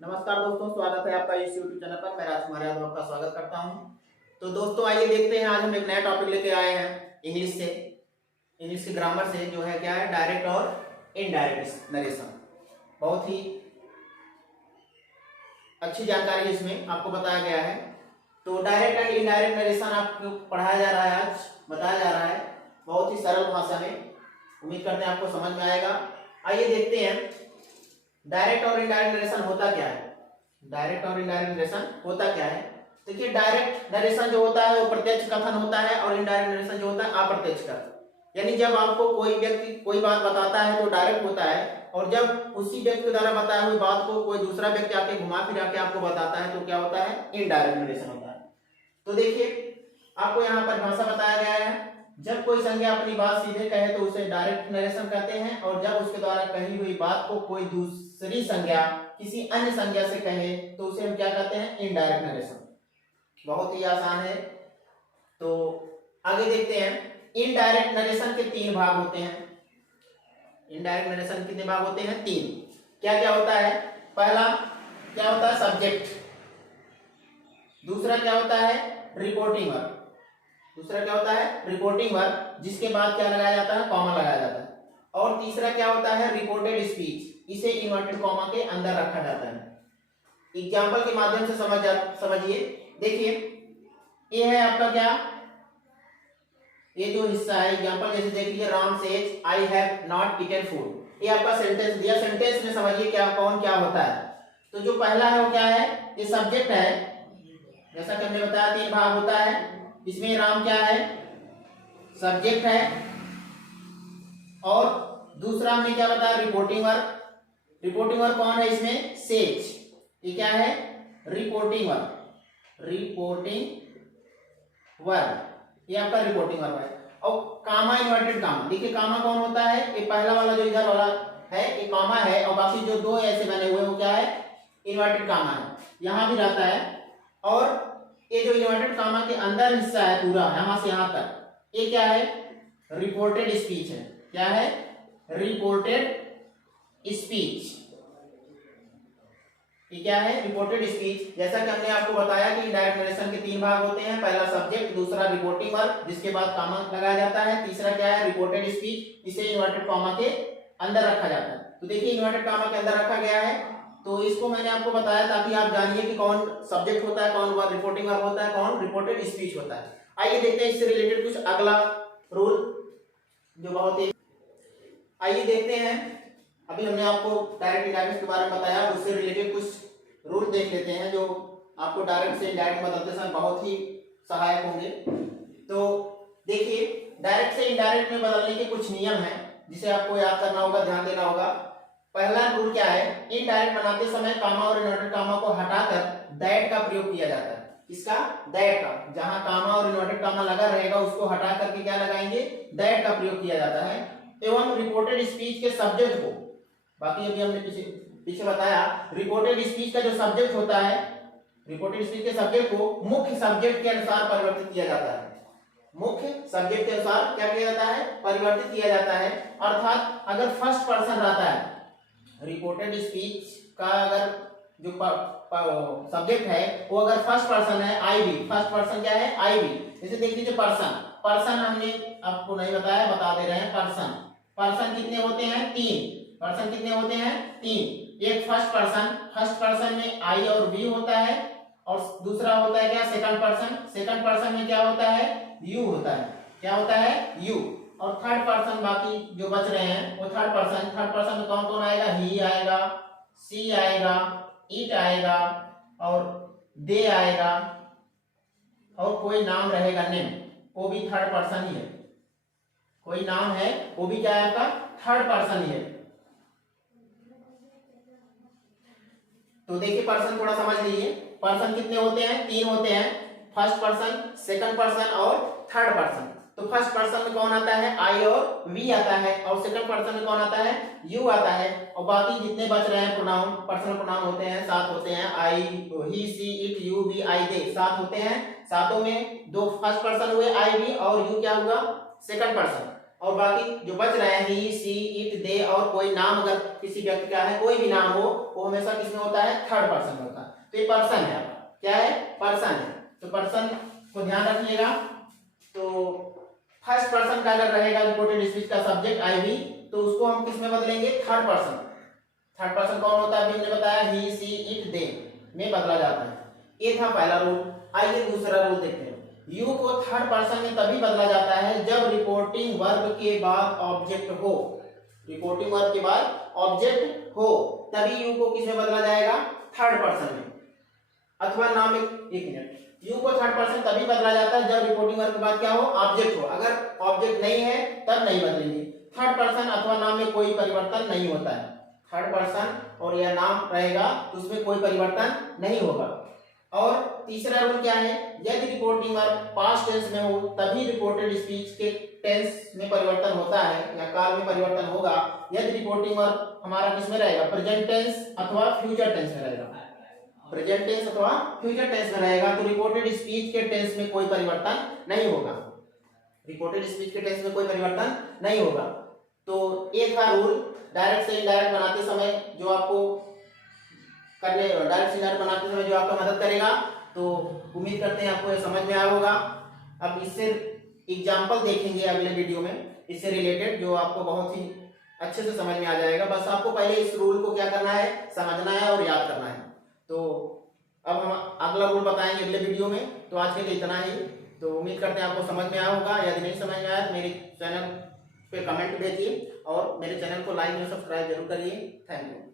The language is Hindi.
नमस्कार दोस्तों, स्वागत है आपका इस यूट्यूब चैनल पर। मैं राजकुमार यादव आपका स्वागत करता हूं। तो दोस्तों आइए देखते हैं, आज हम एक नया टॉपिक लेके आए हैं इंग्लिश के ग्रामर से, जो है क्या है, डायरेक्ट और इनडायरेक्ट नरेशन। बहुत ही अच्छी जानकारी इसमें आपको बताया गया है। तो डायरेक्ट एंड इनडायरेक्ट नरेशन आपको पढ़ाया जा रहा है, आज बताया जा रहा है बहुत ही सरल भाषा में। उम्मीद करते हैं आपको समझ में आएगा। आइए देखते हैं डायरेक्ट और इनडायरेक्ट नरेशन होता क्या है। डायरेक्ट और इनडायरेक्ट नरेशन होता क्या है। देखिए, डायरेक्ट नरेशन जो होता है वो प्रत्यक्ष कथन होता है, और इनडायरेक्ट नरेशन जो होता है अप्रत्यक्ष कथन। यानी जब आपको कोई व्यक्ति कोई बात बताता है तो डायरेक्ट होता है, और जब उसी व्यक्ति द्वारा बताई हुई बात को कोई दूसरा व्यक्ति आके घुमा फिरा के आपको बताता है तो क्या होता है, इनडायरेक्ट नरेशन होता है। तो देखिए, आपको यहाँ पर भाषा बताया गया है। जब कोई संज्ञा अपनी बात सीधे कहे तो उसे डायरेक्ट नरेशन कहते हैं, और जब उसके द्वारा कही हुई बात को कोई दूसरी संज्ञा किसी अन्य संज्ञा से कहे तो उसे हम क्या कहते हैं, इनडायरेक्ट नरेशन। बहुत ही आसान है। तो आगे देखते हैं, इनडायरेक्ट नरेशन के तीन भाग होते हैं। इनडायरेक्ट नरेशन कितने भाग होते हैं, तीन। क्या क्या होता है, पहला क्या होता है, सब्जेक्ट। दूसरा क्या होता है, रिपोर्टिंग वर्ब। दूसरा क्या होता है, रिपोर्टिंग वर्ब, जिसके बाद क्या लगाया जाता है, कॉमा लगाया जाता है। और तीसरा क्या होता है, रिपोर्टेड स्पीच। इसे इन्वर्टेड कॉमा के अंदर रखा जाता है। एग्जाम्पल के माध्यम से समझिए। देखिए, ये है आपका क्या, ये जो हिस्सा है एग्जाम्पल, जैसे देख लीजिए, Ram says I have not eaten food. ये आपका सेंटेंस दिया। सेंटेंस में समझिए क्या कौन क्या होता है। तो जो पहला है वो क्या है, ये सब्जेक्ट है। जैसा कि हमने बताया तीन भाग होता है। इसमें राम क्या है, सब्जेक्ट है। और दूसरा हमने क्या बताया, रिपोर्टिंग वर्ब। रिपोर्टिंग वर्ब कौन है इसमें, सेज। ये क्या है, रिपोर्टिंग वर्ब। रिपोर्टिंग वर्ब, ये आपका रिपोर्टिंग वर्ब है। और कामा, इन्वर्टेड कामा। देखिए, कामा कौन होता है, ये पहला वाला जो इधर वाला है ये कामा है, और बाकी जो दो ऐसे बने हुए वो क्या है, इन्वर्टेड कामा है। यहां भी रहता है। और ये जो इन्वर्टेड कामा के अंदर हिस्सा है पूरा, यहां से यहां तक, ये क्या है, रिपोर्टेड स्पीच है। क्या है, रिपोर्टेड स्पीच। ये क्या है, रिपोर्टेड स्पीच। जैसा कि हमने आपको बताया कि डायरेक्ट नरेशन के तीन भाग होते हैं। पहला सब्जेक्ट, दूसरा रिपोर्टिंग वर्ब, जिसके बाद कॉमा लगाया जाता है। तीसरा क्या है, रिपोर्टेड स्पीच। इसे इन्वर्टेड कॉमा के अंदर रखा जाता है। तो देखिए, इन्वर्टेड कॉमा के अंदर रखा गया है। तो इसको मैंने आपको बताया ताकि आप जानिए कि कौन सब्जेक्ट होता है, कौन रिपोर्टिंग वर्ब होता है, कौन रिपोर्टेड स्पीच होता है। आइए देखते हैं इससे रिलेटेड कुछ अगला रूल, जो बहुत ही, आइए देखते हैं। अभी हमने आपको डायरेक्ट इनडायरेक्ट के बारे में बताया, उससे रिलेटेड कुछ रूल देख लेते हैं जो आपको डायरेक्ट से इनडायरेक्ट बदलते समय बहुत ही सहायक होंगे। तो देखिए, डायरेक्ट से इनडायरेक्ट में बदलने के कुछ नियम हैं जिसे आपको याद करना होगा, ध्यान देना होगा। पहला रूल क्या है, इनडायरेक्ट बनाते समय कामा और इन्वर्टेड कामा को हटाकर दैट का प्रयोग किया जाता है। इसका, दैट का, जहां कामा और इन्वर्टेड कामा लगा रहेगा उसको हटा करके क्या लगाएंगे, दैट का प्रयोग किया जाता है। एवं रिपोर्टेड स्पीच के सब्जेक्ट को, बाकी अभी हमने पीछे बताया, रिपोर्टेड स्पीच का जो सब्जेक्ट होता है, रिपोर्टेड स्पीच के सब्जेक्ट को मुख्य सब्जेक्ट के अनुसार परिवर्तित किया जाता है। मुख्य सब्जेक्ट के अनुसार क्या किया जाता है, परिवर्तित किया जाता है। अर्थात अगर फर्स्ट पर्सन रहता है, रिपोर्टेड स्पीच का अगर जो सब्जेक्ट है वो अगर फर्स्ट पर्सन है, आई बी, फर्स्ट पर्सन क्या है, आई बी। जैसे देख लीजिए, पर्सन हमने आपको नहीं बताया, बता दे रहे हैं। पर्सन कितने होते हैं, तीन। पर्सन कितने होते हैं, तीन। एक फर्स्ट पर्सन में आई और वी होता है, और दूसरा होता है क्या, सेकंड पर्सन में क्या होता है, यू होता है। क्या होता है, यू। और थर्ड पर्सन बाकी जो बच रहे हैं वो थर्ड पर्सन में कौन कौन आएगा, ही आएगा, सी आएगा, इट आएगा, और दे आएगा, और कोई नाम रहेगा, नेम, वो भी थर्ड पर्सन ही है। कोई नाम है वो भी क्या है, आपका थर्ड पर्सन ही है। तो देखिए, पर्सन थोड़ा समझ लीजिए। पर्सन कितने होते हैं, तीन होते हैं। फर्स्ट पर्सन, सेकंड पर्सन और थर्ड पर्सन। तो फर्स्ट पर्सन में कौन आता है, आई और वी आता है, और सेकंड पर्सन में कौन आता है, यू आता है। और बाकी जितने बच रहे हैं प्रोनाउन, पर्सनल प्रोनाउन होते हैं, सात होते हैं। आई, ही, सी, इट, यू, वी, आई, दे, सात होते हैं। सातों में दो फर्स्ट पर्सन हुए, आई, वी, और यू क्या हुआ, सेकंड पर्सन। और बाकी जो बच रहे हैं ही, सी, इट, दे और कोई नाम अगर किसी व्यक्ति का है, कोई भी नाम हो, वो हमेशा किसमें होता है? थर्ड पर्सन में होता है। तो ये पर्सन है आपका, क्या है? पर्सन है। तो पर्सन को ध्यान रखिएगा। तो फर्स्ट पर्सन का अगर रहेगा रिपोर्टेड स्पीच का सब्जेक्ट आई वी, तो उसको हम किसमें बदलेंगे? Third person. थर्ड पर्सन कौन होता है? अभी हमने बताया ही, सी, इट, दे में बदला जाता है। ये था पहला रूल। आइए दूसरा रूल देखते हैं। यू को थर्ड पर्सन में तभी बदला जाता है जब रिपोर्टिंग वर्ब के बाद ऑब्जेक्ट हो। रिपोर्टिंग वर्ब के बाद ऑब्जेक्ट हो तभी यू को किसमें बदला जाएगा? थर्ड पर्सन में। अथवा नाम, एक मिनट, यू को थर्ड पर्सन तभी बदला जाता है जब रिपोर्टिंग वर्ब के बाद क्या हो? ऑब्जेक्ट हो। अगर ऑब्जेक्ट नहीं है तब नहीं बदलेंगे। थर्ड पर्सन अथवा नाम में कोई परिवर्तन नहीं होता है। थर्ड पर्सन और यह नाम रहेगा तो उसमें कोई परिवर्तन नहीं होगा। और तीसरा रूल क्या है? यदि रिपोर्टिंग वर्ब पास्ट टेंस में हो तभी रिपोर्टेड स्पीच के टेंस में परिवर्तन होता है या काल में परिवर्तन होगा। यदि रिपोर्टिंग वर्ब हमारा किसमें रहेगा? प्रेजेंट टेंस अथवा फ्यूचर टेंस में रहेगा। प्रेजेंट टेंस अथवा फ्यूचर टेंस में रहेगा तो रिपोर्टेड स्पीच के टेंस में कोई परिवर्तन नहीं होगा। रिपोर्टेड स्पीच के टेंस में कोई परिवर्तन नहीं होगा। तो ये था रूल डायरेक्ट से इनडायरेक्ट बनाते समय जो आपको करने, डायरेक्ट से इनडायरेक्ट बनाते समय जो आपका मदद करेगा। तो उम्मीद करते हैं आपको ये समझ में आया होगा। अब इससे एग्जाम्पल देखेंगे अगले वीडियो में इससे रिलेटेड, जो आपको बहुत ही अच्छे से समझ में आ जाएगा। बस आपको पहले इस रूल को क्या करना है? समझना है और याद करना है। तो अब हम अगला रूल बताएंगे अगले वीडियो में। तो आज के लिए इतना ही। तो उम्मीद करते हैं आपको समझ में आया होगा। यदि नहीं समझ में आया तो मेरे चैनल पे कमेंट भेजिए और मेरे चैनल को लाइक और सब्सक्राइब जरूर करिए। Thank you.